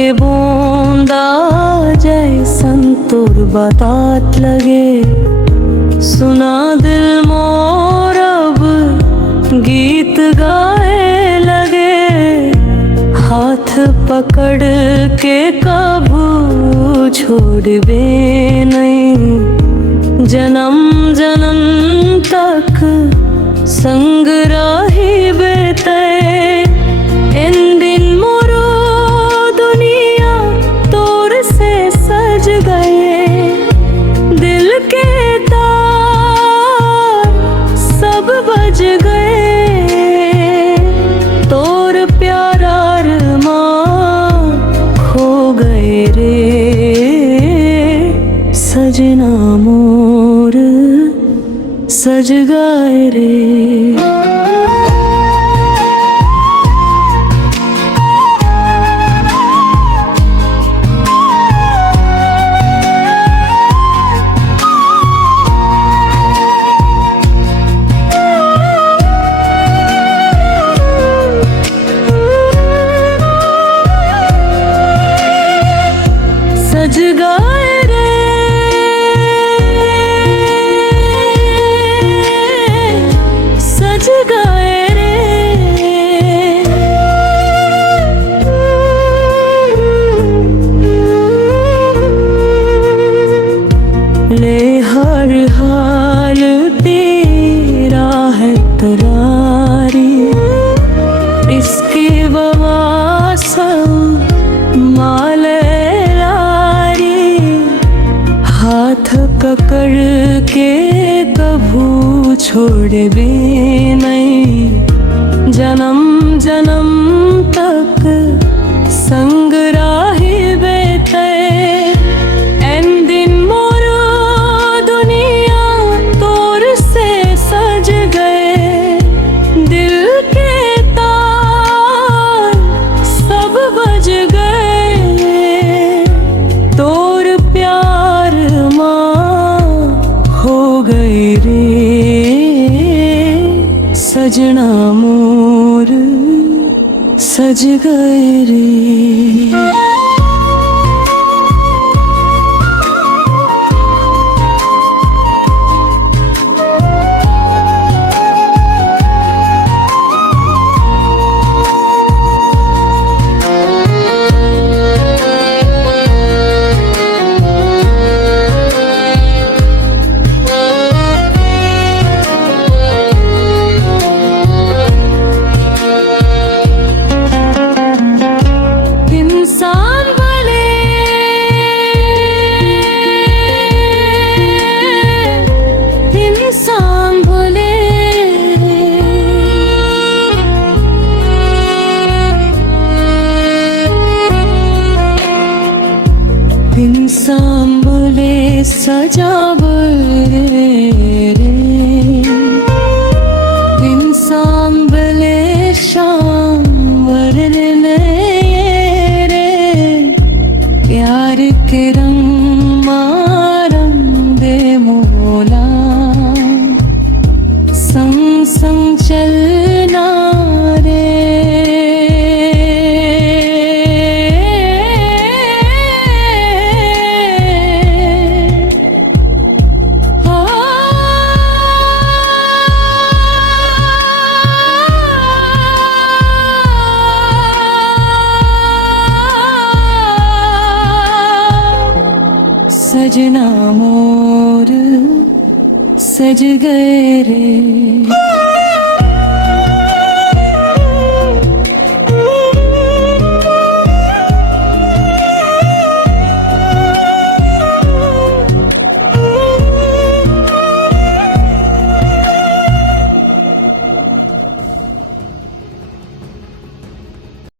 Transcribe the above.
के बूंदा जैसन तोर बातात लगे। सुना दिल मोर अब गीत गाए लगे। हाथ पकड़ के कभू छोड़बे नहीं, जन्म जन्म तक संग रही बेते। इन दिन मोरो दुनिया तोर से सज गए। दिल के तार सब बज गए। तोर प्यारा अरमान खो गए रे। सजना मोर सज गए रे। सज गए रे, सज गए रे। ले हर हाल तेरा है तरारी। इसके बवासम माले हाथ पकड़ के कभू छोड़बे नहीं। जन्म जन्म तक संग राही बेते। एन दिन मोरो दुनिया तोर से सज गए। दिल के तार सब बज गए। तोर प्यार हो गए रे। सजना मोर सज गए रे। इंसान बोले सजा बोले रे। इंसान बोले शाम वरने रे। प्यार के रंग मारम दे मोला। संग संग चलना रे। सजना मोर सज गए रे।